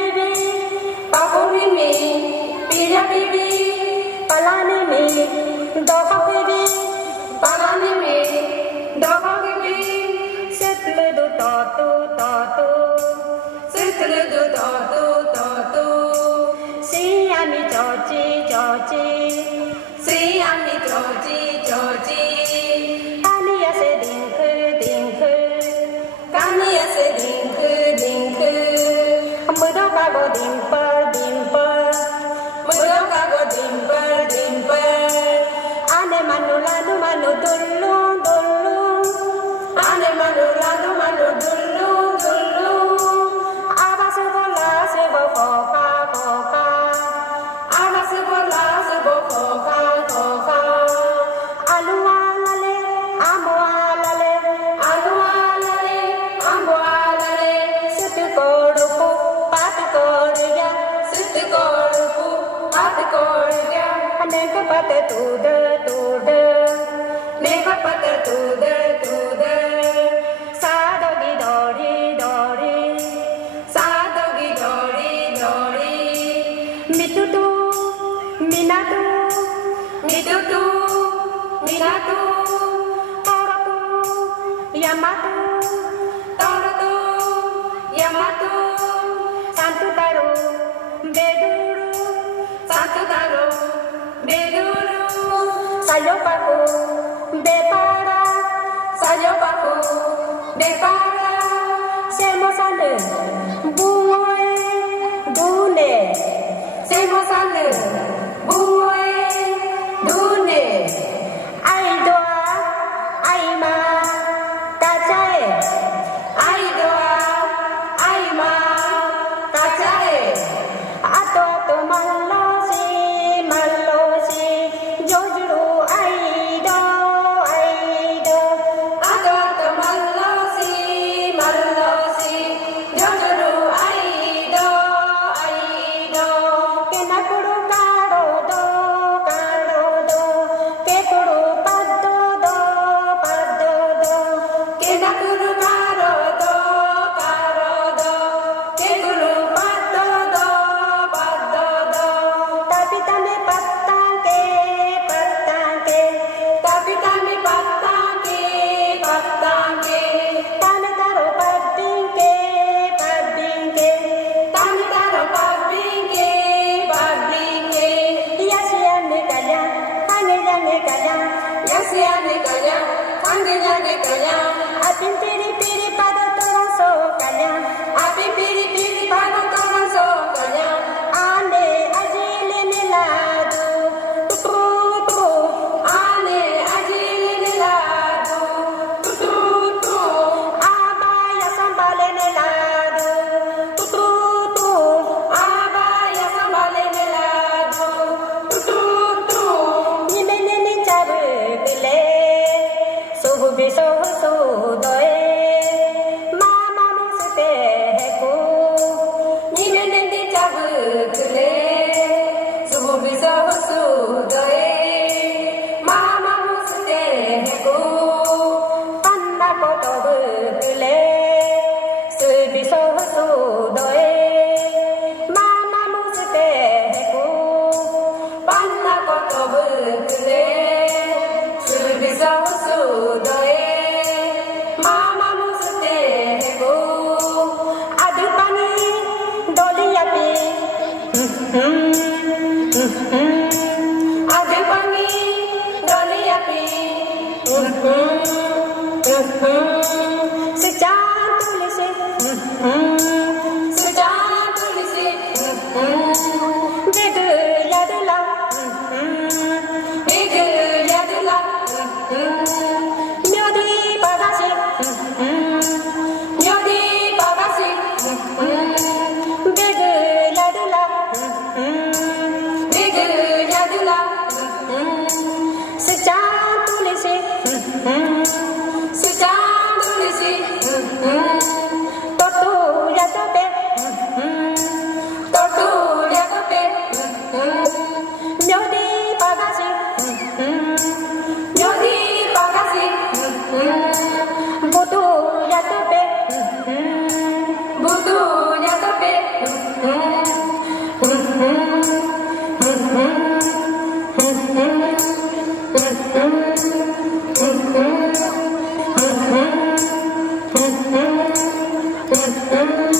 bibi, pahuri me, pira bibi, palani me, doha bibi, palani me, doha bibi, settle do tato, settle do tato, see ami Georgie, see ami Georgie, Kaniya se dink, Kaniya se dink, mudo kago dimper, mudo kago dimper, ane manu dullu, ane manu dullu, aba se bo foka, aba se bo foka, alua lale, ambo alale, situ korupu, patu koruya, neka pata tuda, neka pata tuda, sadogi dori, mitutu, minatu, torotu, yamato, santu taro, beduru, sayo paku, depara, semo sande, bungoe, dune, semo sande, bungoe, dune, aidoa, aima, kacae, ato malosi, jojuru aido, ato malosi, jojuru aido, kenakuru karodo, kekuru paddo, kenakuru karodo, kekuru paddo, tapi tame patangke, tane taro padingke, tane taro padingke, yasiane kaya, angeyane kaya, apin piri pada toraso kaya, ane ajile neladu, abaya sambale neladu, nimene chabukle, sohu doe, mama muste heku, nimene chabukle, sohu doe, mama muste heku, panna kotobukle, sohu doe, mama muste heku, panna kotobukle, sohu doe, mama muste heku, adu pani doliyapi, adu pani doliyapi, sejak tulisi, bedu yadula, nyodi bagasi, bedu yadula, sejak tulisi, tortu yatope, nyodi bagasi, butuh yatope, baby.